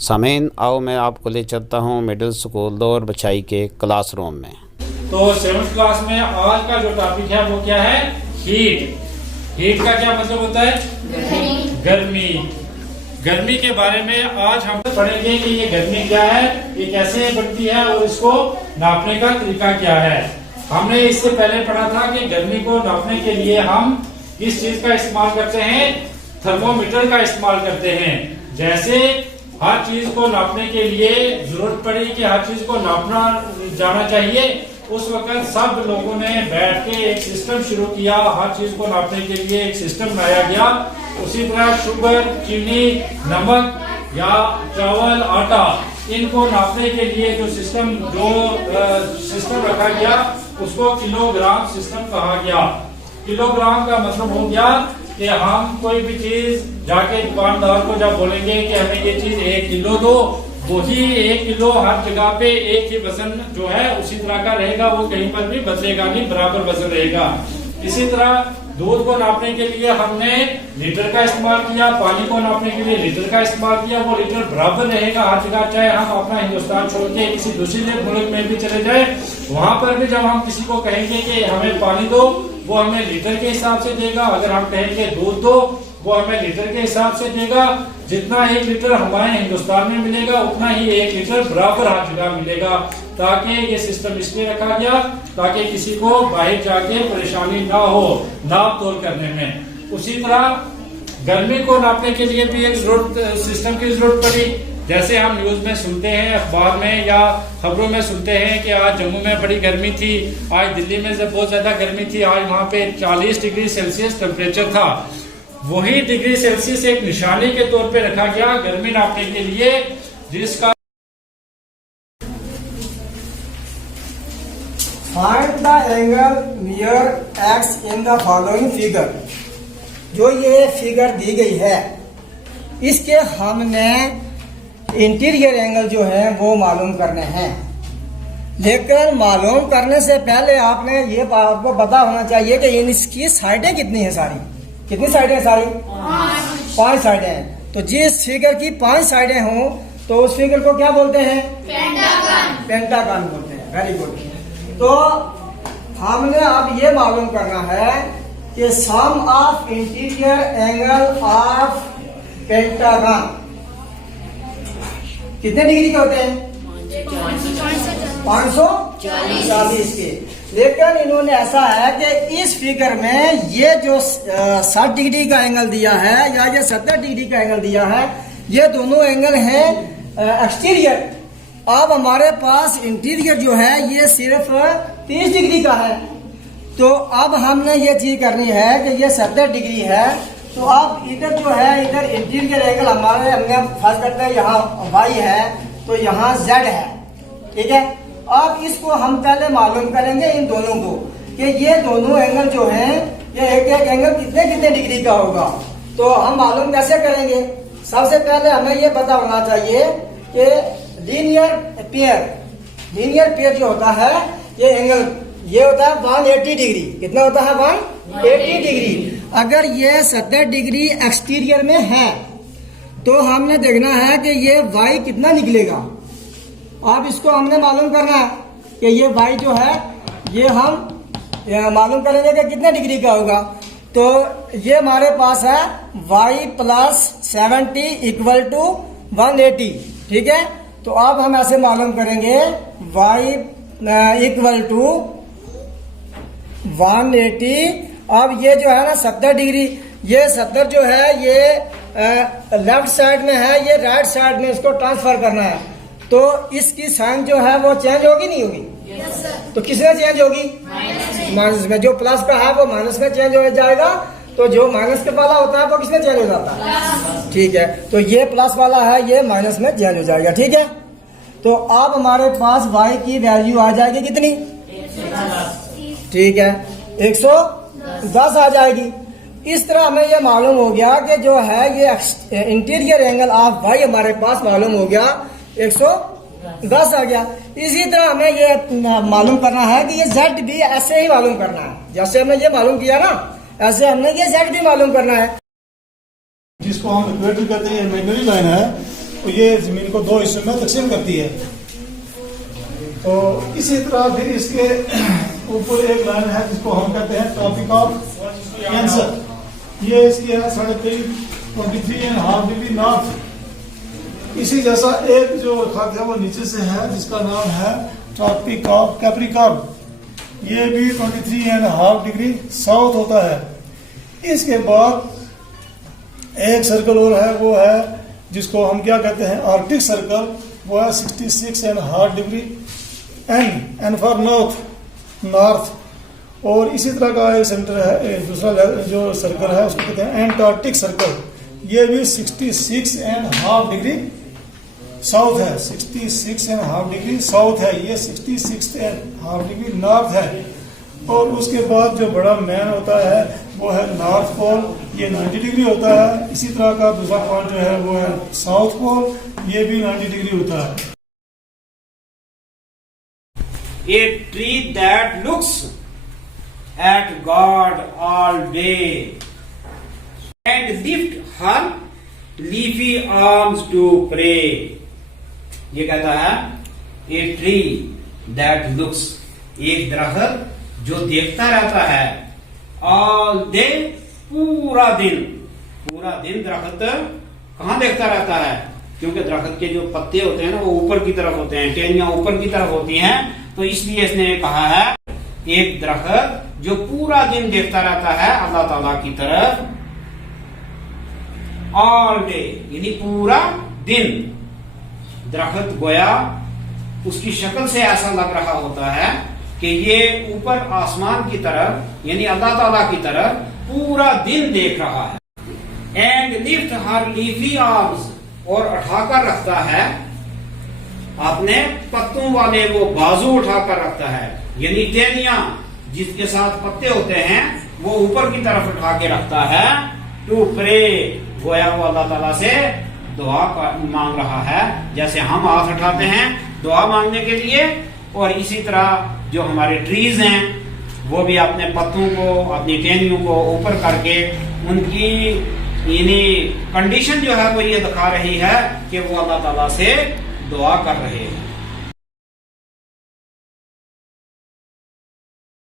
सामीन आओ मैं आपको ले चलता हूँ मिडिल स्कूल दौर बछाई के क्लासरूम में। तो 7th क्लास में आज का जो टॉपिक है वो क्या है? हीट। हीट का क्या मतलब होता है? गर्मी। गर्मी के बारे में आज हम पढ़ेंगे कि ये गर्मी क्या है, ये कैसे बढ़ती है और इसको नापने का तरीका क्या है। हमने इससे पहले पढ़ा था कि गर्मी को नापने के लिए हम किस चीज का इस्तेमाल करते हैं? थर्मोमीटर का इस्तेमाल करते हैं। जैसे हर चीज को नापने के लिए जरूरत पड़ी कि हर चीज को नापना जाना चाहिए, उस वक्त सब लोगों ने बैठ के एक सिस्टम शुरू किया। हर चीज को नापने के लिए एक सिस्टम बनाया गया। उसी तरह शुगर, चीनी, नमक या चावल, आटा, इनको नापने के लिए जो सिस्टम रखा गया उसको किलोग्राम सिस्टम कहा गया। किलोग्राम का मतलब हो गया कि हम कोई भी चीज जाके दुकानदार को जब बोलेंगे कि हमें ये चीज 1 किलो दो, वही 1 किलो हर जगह पे एक ही वजन जो है उसी तरह का रहेगा, वो कहीं पर भी बदलेगा नहीं, बराबर वजन रहेगा। इसी तरह दूध को नापने के लिए हमने लीटर का इस्तेमाल किया, पानी को नापने के लिए लीटर का इस्तेमाल किया, वो लीटर बराबर रहेगा हर जगह। चाहे हम अपना हिंदुस्तान छोड़ के किसी दूसरे मुल्क में भी चले जाए, वहां पर भी जब हम किसी को कहेंगे कि हमें पानी दो, वो हमें लीटर के हिसाब से देगा। अगर हम कहेंगे दूध दो, वो हमें लीटर के हिसाब से देगा। जितना 1 लीटर हमारे हिंदुस्तान में मिलेगा उतना ही 1 लीटर बराबर हर जगह मिलेगा। ताकि ये सिस्टम इसलिए रखा गया ताकि किसी को बाहर जाके परेशानी ना हो नाप तोल करने में। उसी तरह गर्मी को नापने के लिए भी एक सिस्टम की जरूरत पड़ी। जैसे हम न्यूज में सुनते हैं, अखबार में या खबरों में सुनते हैं कि आज जम्मू में बड़ी गर्मी थी, आज दिल्ली में बहुत ज्यादा गर्मी थी, आज वहां पे 40 डिग्री सेल्सियस टेम्परेचर था। वही डिग्री सेल्सियस एक निशानी के तौर पे रखा गया गर्मी नापने के लिए, जिसका find the angle near x in the following figure. जो ये फिगर दी गई है इसके हमने इंटीरियर एंगल जो है वो मालूम करने हैं। लेकिन मालूम करने से पहले आपने ये आपको पता होना चाहिए कि इसकी साइडें कितनी है सारी। कितनी साइडें हैं सारी? 5 साइडें हैं। तो जिस फिगर की 5 साइडें हों तो उस फिगर को क्या बोलते हैं? पेंटागन। पेंटागन बोलते हैं। Very good. तो हमने अब ये मालूम करना है कि sum of interior angle of pentagon कितने डिग्री के होते हैं? 540 के। लेकिन इन्होंने ऐसा है कि इस फिगर में ये जो 60 डिग्री का एंगल दिया है या ये 70 डिग्री का एंगल दिया है, ये दोनों एंगल हैं एक्सटीरियर। अब हमारे पास इंटीरियर जो है ये सिर्फ 30 डिग्री का है। तो अब हमने ये चीज करनी है कि ये 70 डिग्री है, तो अब इधर जो है इधर इंटीरियर एंगल हमने फर्ज करते हैं यहाँ y है तो यहाँ z है, ठीक है। अब इसको हम पहले मालूम करेंगे इन दोनों को कि ये दोनों एंगल जो हैं ये एक एंगल कितने कितने डिग्री का होगा। तो हम मालूम कैसे करेंगे? सबसे पहले हमें ये पता होना चाहिए कि लीनियर पेयर जो होता है ये एंगल ये होता है 180 डिग्री। कितना होता है? 180 डिग्री। अगर ये 70 डिग्री एक्सटीरियर में है तो हमने देखना है कि ये y कितना निकलेगा। अब इसको हमने मालूम करना है कि ये y जो है ये हम मालूम करेंगे कि कितने डिग्री का होगा। तो ये हमारे पास है y प्लस 70 इक्वल टू 180, ठीक है। तो अब हम ऐसे मालूम करेंगे y इक्वल टू 180। अब ये जो है ना 70 डिग्री, ये 70 जो है ये लेफ्ट साइड में है, ये राइट साइड में इसको ट्रांसफर करना है। तो इसकी साइन जो है वो चेंज होगी नहीं होगी? yes, तो किसमें चेंज होगी? माइनस में। जो प्लस का है वो माइनस में चेंज हो जाएगा, तो जो माइनस के वाला होता है वो किसमें चेंज हो जाता है? ठीक है। तो ये प्लस वाला है ये माइनस में चेंज हो जाएगा, ठीक है। तो अब हमारे पास y की वैल्यू आ जाएगी कितनी? 110, ठीक है, 110 आ जाएगी। इस तरह हमें ये मालूम हो गया कि जो है ये इंटीरियर एंगल ऑफ y हमारे पास मालूम हो गया 110 आ गया। इसी तरह हमें ये मालूम करना है कि ये z भी ऐसे ही मालूम करना है। जैसे हमने ये मालूम किया ना, ऐसे हमने ये z भी मालूम करना है। जिसको हम इक्वेटर कहते हैं, इमेजिनरी लाइन है, तो ये जमीन को 2 हिस्सों में तकसीम करती है। तो इसी तरह फिर इसके ऊपर एक लाइन है जिसको हम कहते हैं ट्रॉपिक ऑफ कैंसर। ये इसकी है 23.5 डिग्री नॉर्थ। इसी जैसा एक जो खत है वो नीचे से है जिसका नाम है ट्रॉपिक ऑफ कैप्रिकॉर्न। ये भी 23.5 डिग्री साउथ होता है। इसके बाद एक सर्कल और है, वो है जिसको हम क्या कहते हैं आर्कटिक सर्कल। वो है 66.5 डिग्री एन फॉर नॉर्थ। और इसी तरह का एक सेंटर है, दूसरा जो सर्कल है उसको कहते हैं एंटार्क्टिक सर्कल। ये भी 66.5 डिग्री साउथ है, 66.5 डिग्री साउथ है। ये 66.5 डिग्री नॉर्थ है। और उसके बाद जो बड़ा मैन होता है वो है नॉर्थ पोल, ये 90 डिग्री होता है। इसी तरह का दूसरा पॉइंट जो है वो है साउथ पोल, ये भी 90 डिग्री होता है। A tree that looks at God all day and lift her leafy arms to pray. ये कहता है a tree that looks, एक दरख्त जो देखता रहता है all day, पूरा दिन दरख्त कहाँ देखता रहता है, क्योंकि दरख्त के जो पत्ते होते हैं ना वो ऊपर की तरफ होते हैं, टहनियां ऊपर की तरफ होती हैं, तो इसलिए इसने कहा है एक दरख्त जो पूरा दिन देखता रहता है अल्लाह ताला की तरफ, ऑल डे यानी पूरा दिन। दरख्त गोया उसकी शक्ल से ऐसा लग रहा होता है कि ये ऊपर आसमान की तरफ यानी अल्लाह ताला की तरफ पूरा दिन देख रहा है। And lift her leafy arms, और उठाकर रखता है अपने पत्तों वाले वो बाजू उठाकर रखता है, यानी टहनियां जिसके साथ पत्ते होते हैं वो ऊपर की तरफ उठा के रखता है। टू प्रे, गोया वो अल्लाह ताला से दुआ मांग रहा है, जैसे हम हाथ उठाते हैं दुआ मांगने के लिए। और इसी तरह जो हमारे ट्रीज हैं वो भी अपने पत्तों को, अपनी टहनियों को ऊपर करके उनकी यानी कंडीशन जो है वो ये दिखा रही है कि वो अल्लाह ताला से दुआ कर रहे हैं।